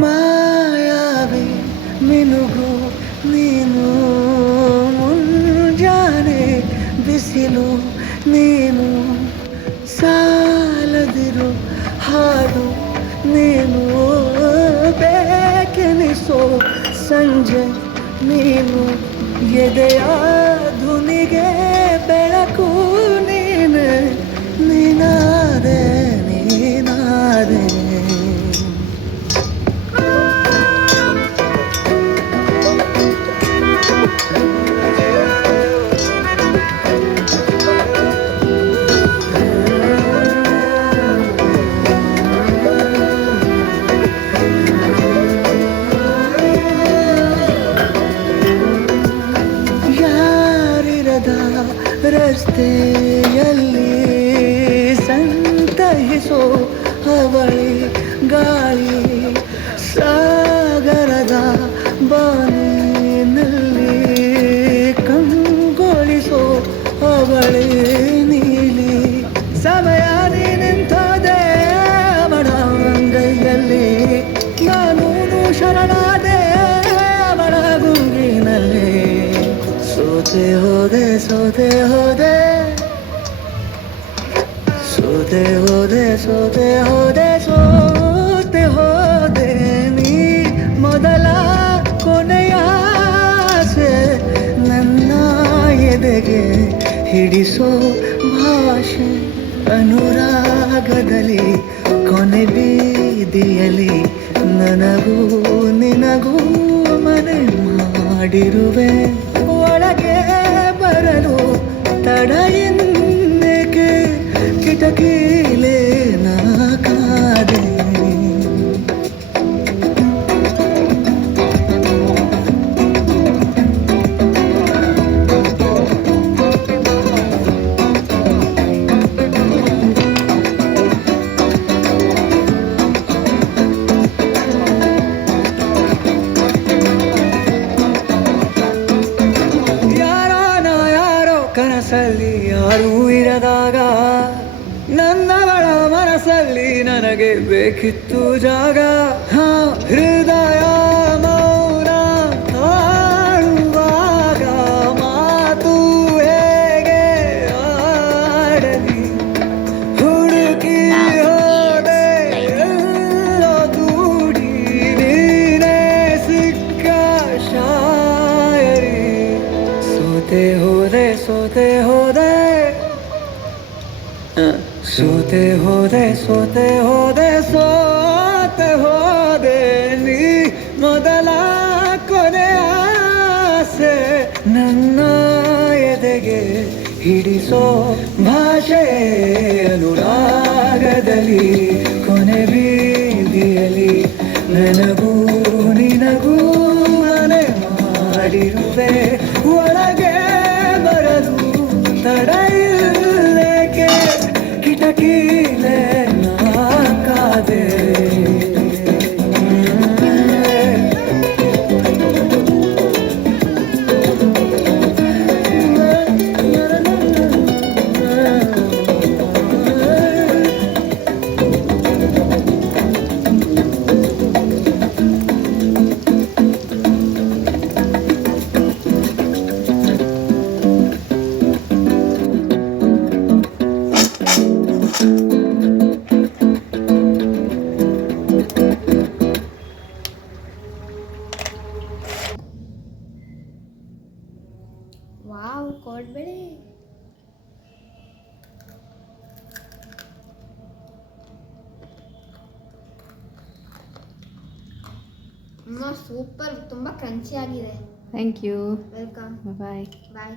ಮಾಯಾವಿ ಮಿನುಗು ನೀನು ಮುಂಜಾನೆ ಬಿಸಿಲು ನೀನು ಸಾಲದಿರು ಹಾಡು ನೀನು ಬೇಕೆನಿಸೋ ಸಂಜೆ ನೀನು ಎದೆಯ ಧುನಿಗೆ ಬೆಳಕು ನೀನು ನೀನಾದೆ ನೀನಾದೆ ರಸ್ತೆಯಲ್ಲಿ ಸಂತಹಿಸೋ ಹವಳಿ ಗಾಳಿ ಸಾಗರದ ಬಾನಿನಲ್ಲಿ ಕಂಗೊಳಿಸೋ ಅವಳಿ ನೀಲಿ ಸಮಯ ನಿಂತೋದೆ ಅವಳ ಅಂಗೈಯಲ್ಲಿ ನಾನು ಶರಣಾದೆ ಅವಳ ಗುಂಗಿನಲ್ಲಿ ಸೋತೆ ಹೋದೆ ಸೋತೆ ಹೋದೆ ಸೋತೆ ಹೋದೆ ಸೋತೆ ಹೋದೆ ಸೋತೆ ಹೋದೆ ನೀ ಮೊದಲ ಕೊನೆಯ ಆಸೆ ನನ್ನ ಎದೆಗೆ ಹಿಡಿಸೋ ಭಾಷೆ ಅನುರಾಗದಲ್ಲಿ ಕೊನೆ ಬೀದಿಯಲ್ಲಿ ನನಗೂ ನಿನಗೂ ಮನೆ ಮಾಡಿರುವೆ ಒಳಗೆ ಬರಲು ತಡ ಎಂದೇಕೆ ಕಿಟಕಿಲೇ ನಾ ಕಾದೆ ಕನಸಲ್ಲಿ ಯಾರೂ ಇರದಾಗ ನನ್ನಗಳ ಮನಸ್ಸಲ್ಲಿ ನನಗೆ ಬೇಕಿತ್ತು ಜಾಗ ಹೃದಯ ಮೌನ ತಾಳುವಾಗ ಮಾತು ಹೇಗೆ ಆಡಲಿ ಹುಡುಕಿ ಹೋದೆ ಎಲ್ಲೋ ದೂಡಿ ನೀನೇ ಸಿಕ್ಕ ಶಾಯರಿ ಸೋತೆ ಹೋದೆ ಸೋತೆ ಹೋದೆ ಸೋತೆ ಹೋದೆ ಸೋತೆ ಹೋದೆ ಸೋತೆ ಹೋದೆ ನೀ ಮೊದಲ ಕೊನೆ ಆಸೆ ನನ್ನ ಎದೆಗೆ ಹಿಡಿಸೋ ಭಾಷೆ ಅನುರಾಗದಲ್ಲಿ ಕೊನೆ ಬೀದಿಯಲ್ಲಿ ನನಗೂ ನಿನಗೂ ಮನೆ ಮಾಡಿರುವೆ ಒಳಗೆ ಬರಲು ತಡ ಇಲ್ಲೇಕೆ ಕಿಟಕಿಲೇ ನಾ ಕಾದೆ ವಾವ್ ಕೋಡ್ಬೇಡಿ ಅಮ್ಮ ಸೂಪರ್ ತುಂಬ ಕ್ರಂಚಿ ಆಗಿದೆ thank you welcome bye bye